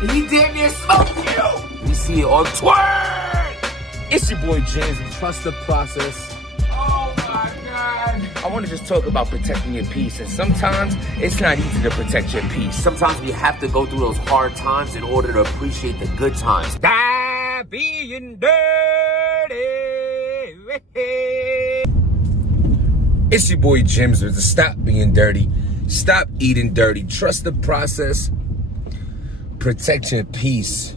He damn near smoked you. We see it on Twitter. It's your boy James, and trust the process. Oh my God. I want to just talk about protecting your peace, and sometimes it's not easy to protect your peace. Sometimes we have to go through those hard times in order to appreciate the good times. Die being dirty. It's your boy Jims with the Stop Being Dirty, Stop Eating Dirty, Trust the Process, Protect Your Peace,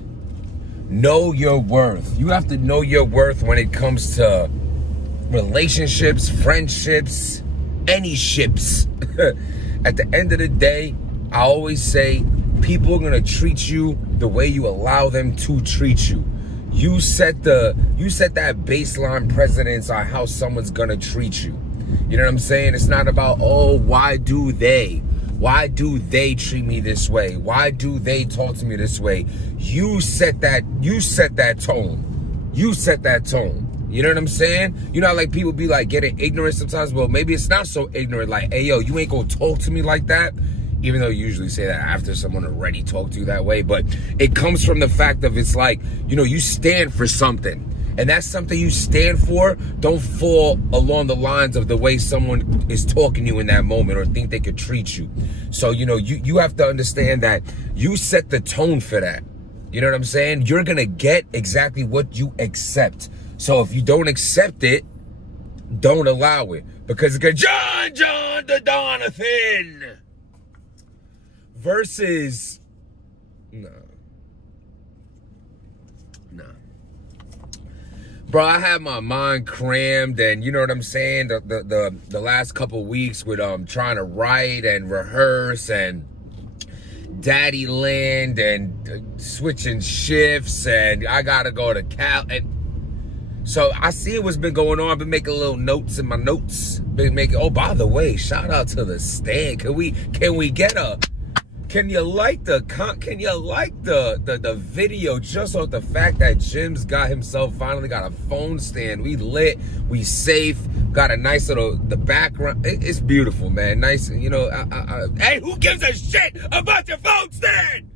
Know Your Worth. You have to know your worth when it comes to relationships, friendships, any ships. At the end of the day, I always say people are gonna treat you the way you allow them to treat you. You set that baseline precedence on how someone's gonna treat you. You know what I'm saying? It's not about, oh, why do they treat me this way? Why do they talk to me this way? You set that tone. You set that tone. You know what I'm saying? You know how like people be like getting ignorant sometimes? Well, maybe it's not so ignorant. Like, hey, yo, you ain't gonna talk to me like that. Even though you usually say that after someone already talked to you that way. But it comes from the fact of it's like, you know, you stand for something. And that's something you stand for. Don't fall along the lines of the way someone is talking to you in that moment or think they could treat you. So, you know, you have to understand that you set the tone for that. You know what I'm saying? You're going to get exactly what you accept. So if you don't accept it, don't allow it. Because it's Johnjohn the Donathan versus... No. Bro, I had my mind crammed, and you know what I'm saying? The last couple weeks with trying to write and rehearse and Daddy Land and switching shifts, and I gotta go to Cal. And so I see what's been going on. I've been making little notes in my notes. Oh, by the way, shout out to the stand. Can we get a? Can you like the video just off the fact that Jim's finally got a phone stand? We lit, we safe, got a nice the background. It's beautiful, man. Nice, you know. Hey, who gives a shit about your phone stand?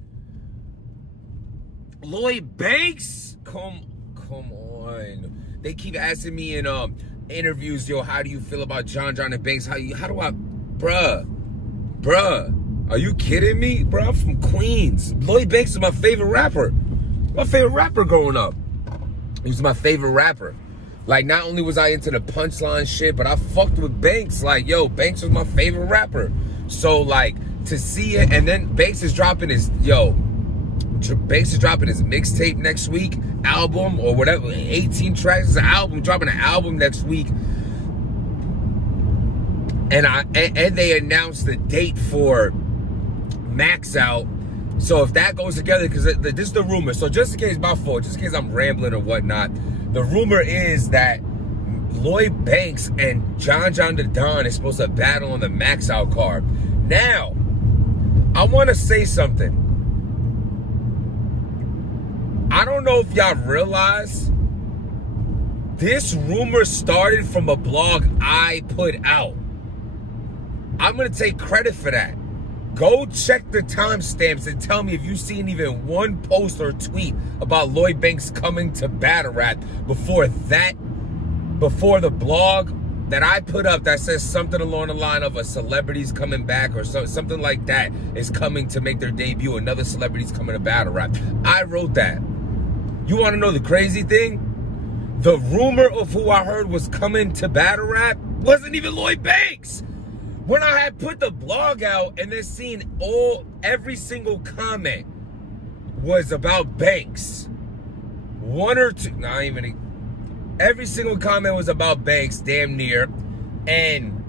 Lloyd Banks? Come on. They keep asking me in interviews, yo, how do you feel about Johnjohn and Banks? How do I, bruh. Are you kidding me? Bro, I'm from Queens. Lloyd Banks is my favorite rapper. My favorite rapper growing up. He was my favorite rapper. Like, not only was I into the punchline shit, but I fucked with Banks. Like, yo, Banks was my favorite rapper. So, like, to see it, and then Banks is dropping his mixtape next week, album, or whatever, 18 tracks, it's an album, dropping an album next week. And they announced the date for Max out. So if that goes together, because this is the rumor, so just in case I'm rambling or whatnot, the rumor is that Lloyd Banks and Johnjohn the Don is supposed to battle on the Max out card. Now, I want to say something. I don't know if y'all realize this rumor started from a blog I put out. I'm going to take credit for that. Go check the timestamps and tell me if you've seen even one post or tweet about Lloyd Banks coming to Battle Rap before the blog that I put up that says something along the line of a celebrity's coming back or something like that is coming to make their debut. Another celebrity's coming to Battle Rap. I wrote that. You want to know the crazy thing? The rumor of who I heard was coming to Battle Rap wasn't even Lloyd Banks. When I had put the blog out and then seen every single comment was about Banks. One or two, not even, every single comment was about Banks, damn near. And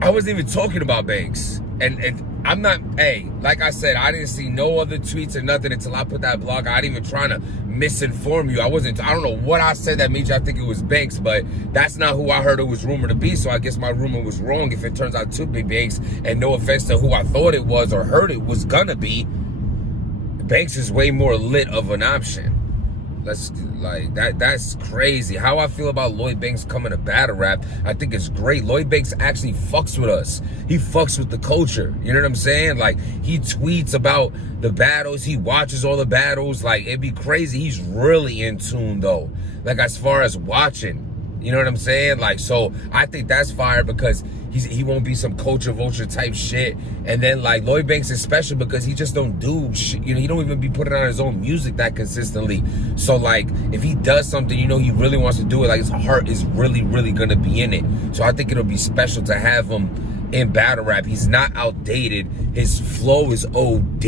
I wasn't even talking about Banks. And I'm not, hey, like I said, I didn't see no other tweets or nothing until I put that blog out. I didn't even trying to misinform you. I don't know what I said that made you think it was Banks, but that's not who I heard it was rumored to be. So I guess my rumor was wrong if it turns out to be Banks. And no offense to who I thought it was or heard it was gonna be, Banks is way more lit of an option. That's crazy. How I feel about Lloyd Banks coming to battle rap, I think it's great. Lloyd Banks actually fucks with us. He fucks with the culture. You know what I'm saying? Like, he tweets about the battles. He watches all the battles. Like, it'd be crazy. He's really in tune, though. Like, as far as watching. You know what I'm saying? Like, so I think that's fire because he won't be some culture vulture type shit. And then, like, Lloyd Banks is special because he just don't do shit. You know, he don't even be putting out his own music that consistently. So, like, if he does something, you know, he really wants to do it. Like, his heart is really, really going to be in it. So I think it'll be special to have him in battle rap. He's not outdated. His flow is OD.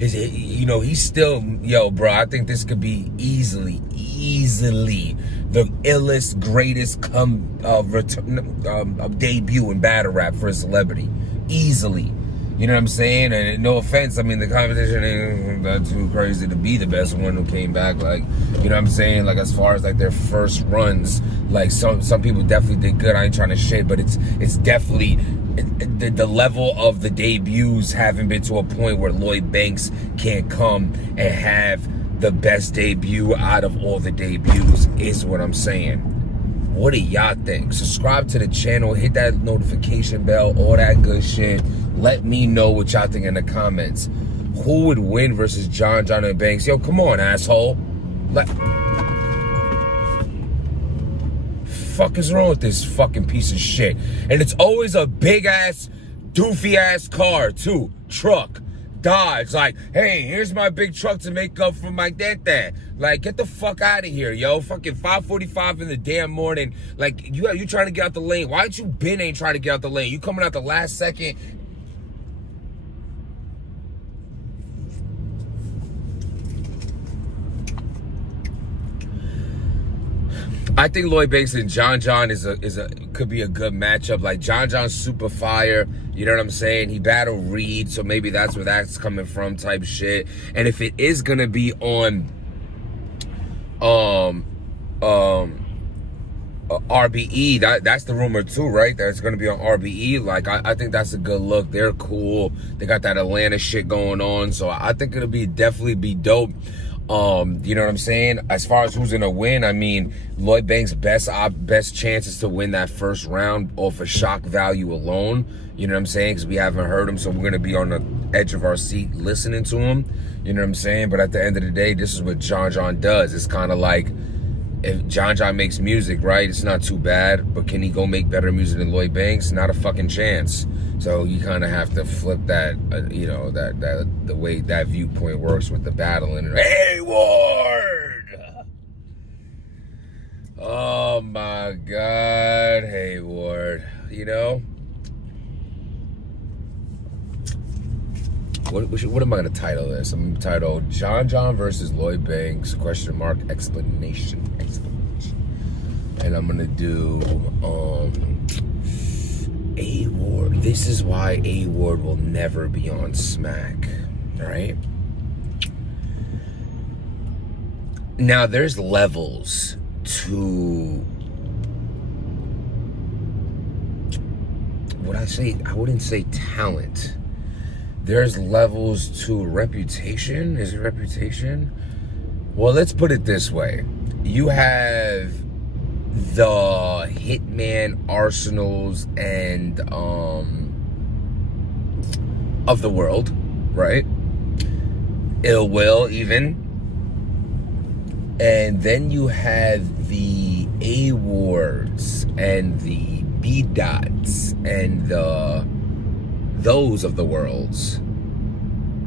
You know, he's still, yo, bro, I think this could be easily the illest, greatest debut in battle rap for a celebrity. Easily. You know what I'm saying? And no offense, I mean, the competition ain't that too crazy to be the best one who came back. Like, you know what I'm saying? Like, as far as, like, their first runs, like, some people definitely did good. I ain't trying to shit, but it's definitely... The level of the debuts haven't been to a point where Lloyd Banks can't come and have the best debut out of all the debuts, is what I'm saying. What do y'all think? Subscribe to the channel, hit that notification bell, all that good shit. Let me know what y'all think in the comments. Who would win versus Johnjohn and Banks? Yo, come on, asshole. Fuck is wrong with this fucking piece of shit? And it's always a big ass, doofy ass car too. Truck, Dodge. Like, hey, here's my big truck to make up for my dad. Like, get the fuck out of here, yo. Fucking 5:45 in the damn morning. Like, you trying to get out the lane? Why ain't trying to get out the lane? You coming out the last second? I think Lloyd Banks and Johnjohn could be a good matchup. Like, Johnjohn's super fire. You know what I'm saying? He battled Reed, so maybe that's where that's coming from, type shit. And if it is gonna be on RBE, that's the rumor too, right? That it's gonna be on RBE. Like, I think that's a good look. They're cool. They got that Atlanta shit going on, so I think it'll definitely be dope. You know what I'm saying? As far as who's gonna win, I mean, Lloyd Banks' best chance is to win that first round off of shock value alone. You know what I'm saying? Because we haven't heard him, so we're gonna be on the edge of our seat listening to him. You know what I'm saying? But at the end of the day, this is what Johnjohn does. It's kind of like, if Johnjohn makes music, right? It's not too bad, but can he go make better music than Lloyd Banks? Not a fucking chance. So you kind of have to flip that, you know, the way that viewpoint works with the battling. Hey, Ward! Oh my God, hey, Ward. You know, what am I gonna title this? I'm gonna title Johnjohn versus Lloyd Banks ? Explanation. And I'm gonna do A-Ward. This is why A-Ward will never be on Smack. Alright? Now, there's levels to... I wouldn't say talent. There's levels to reputation. Is it reputation? Well, let's put it this way. You have the Hitman Arsenals and of the world, right? Ill Will, even. And then you have the A-Wards and the B-Dots and those of the worlds.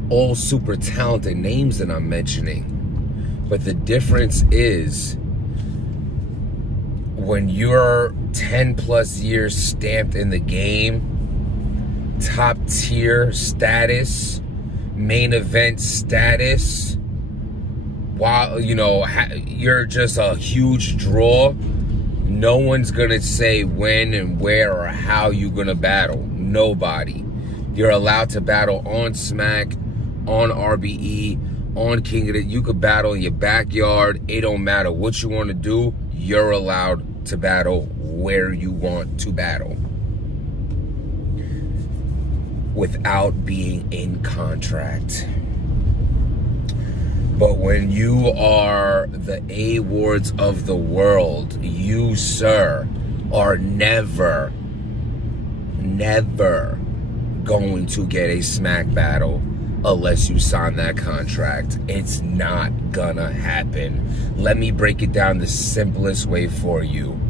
All super talented names that I'm mentioning. But the difference is, when you're 10 plus years stamped in the game, top tier status, main event status, while, you know, you're just a huge draw, no one's gonna say when and where or how you're gonna battle. Nobody. You're allowed to battle on Smack, on RBE, on King of the... You could battle in your backyard. It don't matter what you want to do. You're allowed to battle where you want to battle without being in contract. But when you are the A-Wards of the world, you, sir, are never going to get a smack battle unless you sign that contract. It's not gonna happen. Let me break it down the simplest way for you.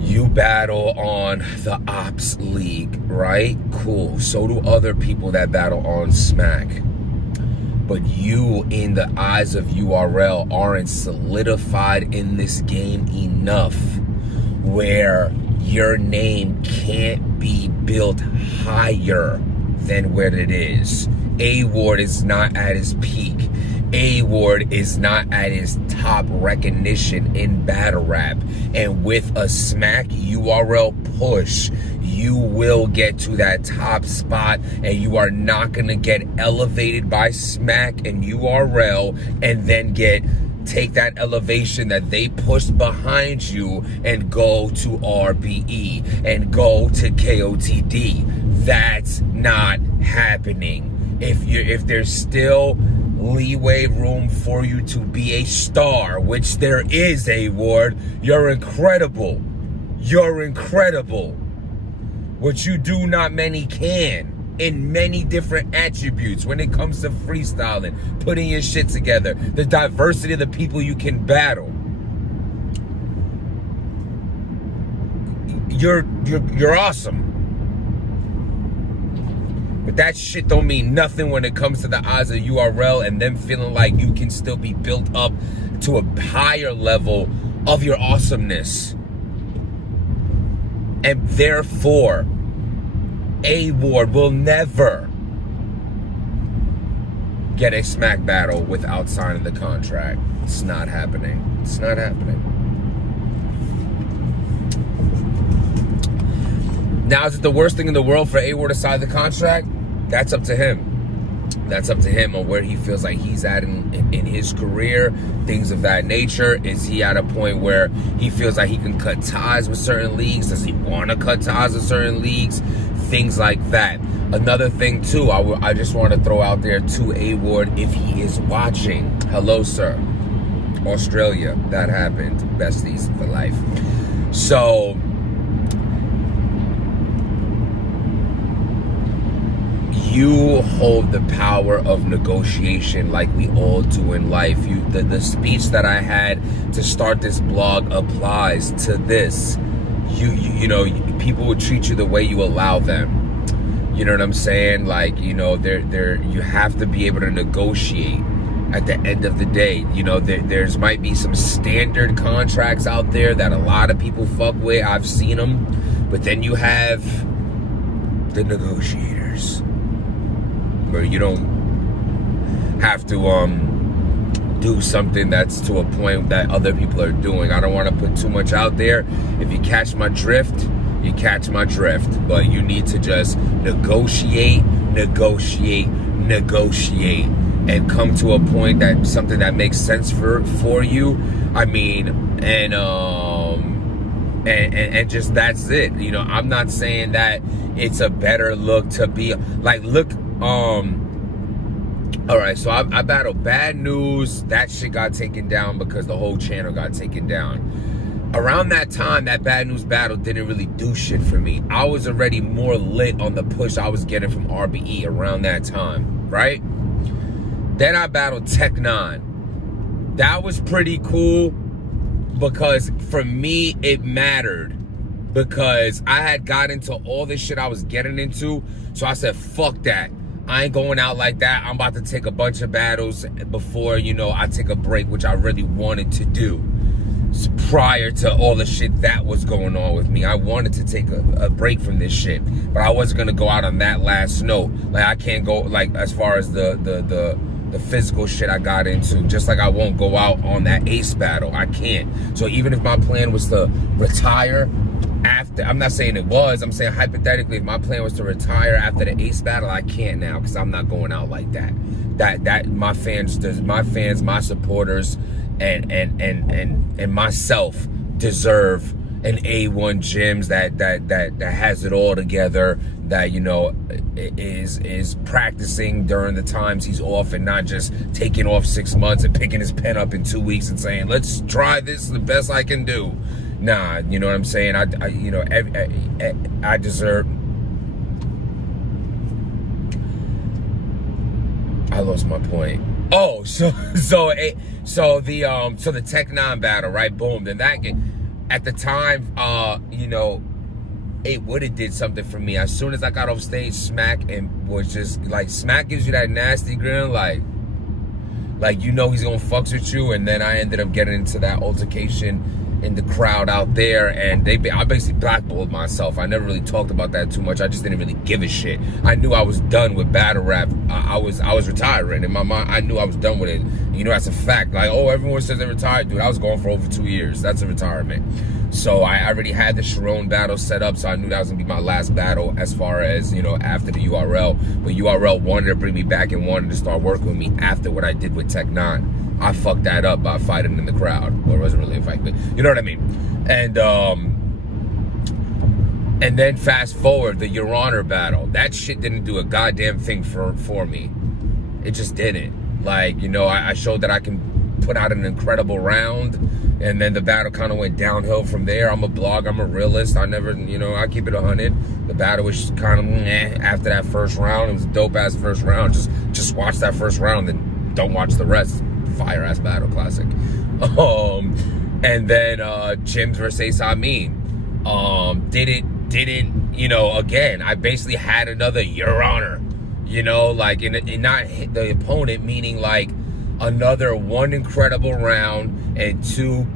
You battle on the Ops League, right? Cool. So do other people that battle on Smack. But you, in the eyes of URL, aren't solidified in this game enough where your name can't be built higher than what it is. A-Ward is not at his peak. A-Ward is not at his top recognition in battle rap. And with a Smack URL push, you will get to that top spot, and you are not going to get elevated by Smack and URL and then take that elevation that they pushed behind you and go to RBE and go to KOTD. That's not happening. If there's still leeway room for you to be a star, which there is, A-Ward, you're incredible. You're incredible. What you do, not many can. In many different attributes when it comes to freestyling, putting your shit together, the diversity of the people you can battle. You're awesome. But that shit don't mean nothing when it comes to the eyes of URL and them feeling like you can still be built up to a higher level of your awesomeness. And therefore, A-Ward will never get a Smack battle without signing the contract. It's not happening. It's not happening. Now, is it the worst thing in the world for A-Ward to sign the contract? That's up to him. That's up to him on where he feels like he's at in his career, things of that nature. Is he at a point where he feels like he can cut ties with certain leagues? Does he want to cut ties with certain leagues? Things like that. Another thing, too, I just want to throw out there to A-Ward if he is watching. Hello, sir. Australia, that happened. Besties for life. So, you hold the power of negotiation like we all do in life. The speech that I had to start this blog applies to this. You know, people will treat you the way you allow them. You know what I'm saying? Like, you know, you have to be able to negotiate at the end of the day. You know, there's might be some standard contracts out there that a lot of people fuck with. I've seen them. But then you have the negotiators, where you don't have to do something that's to a point that other people are doing. I don't want to put too much out there. If you catch my drift, you catch my drift. But you need to just negotiate, and come to a point that something that makes sense for you. I mean, and just that's it. You know, I'm not saying that it's a better look to be like, look, all right, so I battled Bad News. That shit got taken down because the whole channel got taken down. Around that time, that Bad News battle didn't really do shit for me. I was already more lit on the push I was getting from RBE around that time, right? Then I battled Tech 9. That was pretty cool because for me, it mattered. Because I had got into all this shit I was getting into. So I said, fuck that. I ain't going out like that. I'm about to take a bunch of battles before, you know, I take a break, which I really wanted to do. So prior to all the shit that was going on with me, I wanted to take a break from this shit. But I wasn't going to go out on that last note. Like, I can't go, like, as far as the physical shit I got into, just like I won't go out on that Ace battle. I can't. So even if my plan was to retire after, I'm not saying it was, I'm saying hypothetically, if my plan was to retire after the Ace battle, I can't now because I'm not going out like that. That my fans, my supporters, and myself deserve an A1 gyms that has it all together, that, you know, is practicing during the times he's off and not just taking off 6 months and picking his pen up in 2 weeks and saying, let's try this the best I can do. Nah, you know what I'm saying? I deserve... I lost my point. Oh, so the Tech 9 battle, right? Boom. Then that game, at the time, you know, it would have did something for me. As soon as I got off stage, Smack and was just like, Smack gives you that nasty grin, like you know he's gonna fucks with you. And then I ended up getting into that altercation in the crowd out there, and I basically blackballed myself. I never really talked about that too much. I just didn't really give a shit. I knew I was done with battle rap. I was retiring. In my mind, I knew I was done with it. You know, that's a fact. Like, oh, everyone says they're retired. Dude, I was going for over 2 years. That's a retirement. So I already had the Sharon battle set up, so I knew that was gonna be my last battle as far as, you know, after the URL. But URL wanted to bring me back and wanted to start working with me after what I did with Tech 9. I fucked that up by fighting in the crowd. Well, it wasn't really a fight, but you know what I mean. And then fast forward, the Your Honor battle. That shit didn't do a goddamn thing for me. It just didn't. Like, you know, I showed that I can put out an incredible round, and then the battle kind of went downhill from there. I'm a blogger, I'm a realist. I never, you know, I keep it 100. The battle was kind of after that first round. It was a dope ass first round. Just watch that first round, then don't watch the rest. Fire ass battle, classic. And then Jims versus Amin. Didn't, you know, again, I basically had another Your Honor, you know, like, and not hit the opponent, meaning like another one incredible round and 2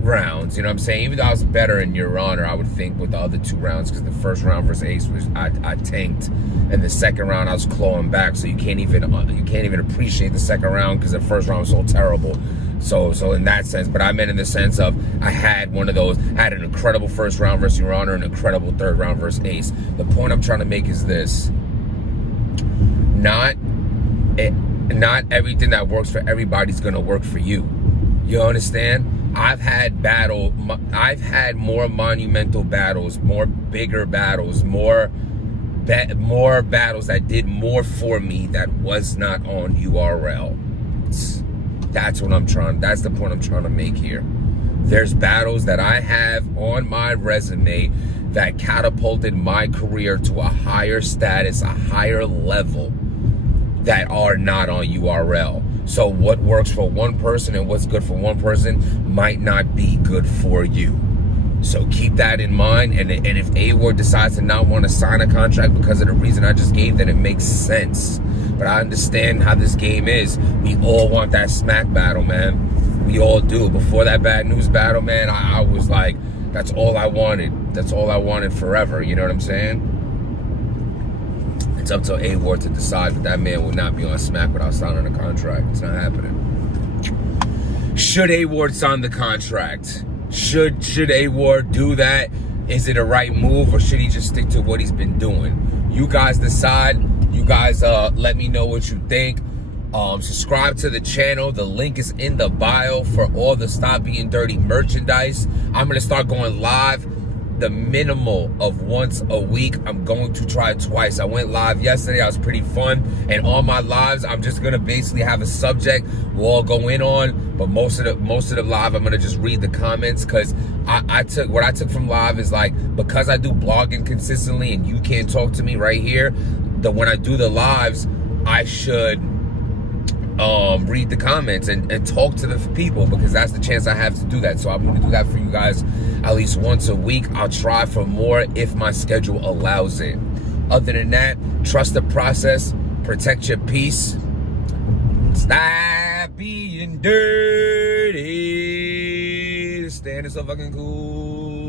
rounds, you know what I'm saying? Even though I was better in Your Honor, I would think, with the other 2 rounds, because the first round versus Ace was I tanked, and the second round I was clawing back, so you can't even appreciate the second round because the first round was so terrible. So in that sense, but I meant in the sense of I had one of those. I had an incredible first round versus Your Honor, an incredible third round versus Ace. The point I'm trying to make is this: not everything that works for everybody's gonna work for you. You understand? I've had more monumental battles, more bigger battles, more battles that did more for me that was not on URL. That's the point I'm trying to make here. There's battles that I have on my resume that catapulted my career to a higher status, a higher level, that are not on URL. So what works for one person and what's good for one person might not be good for you. So keep that in mind. And if A-Ward decides to not want to sign a contract because of the reason I just gave, then it makes sense. But I understand how this game is. We all want that smack battle, man. We all do. Before that bad news battle, man, I was like, that's all I wanted. That's all I wanted forever. You know what I'm saying? It's up to A-Ward to decide, but that man will not be on Smack without signing a contract. It's not happening. Should A-Ward sign the contract? Should A-Ward do that? Is it a right move, or should he just stick to what he's been doing? You guys decide. You guys let me know what you think. Subscribe to the channel. The link is in the bio for all the Stop Being Dirty merchandise. I'm going to start going live the minimal of once a week. I'm going to try twice. I went live yesterday. That was pretty fun. And on my lives, I'm just gonna basically have a subject we'll all go in on. But most of the live, I'm gonna just read the comments, because what I took from live is, like, because I do blogging consistently and you can't talk to me right here, that when I do the lives, I should read the comments and talk to the people, because that's the chance I have to do that. So I'm going to do that for you guys at least once a week. I'll try for more if my schedule allows it. Other than that, trust the process, protect your peace, stop being dirty, standing so fucking cool.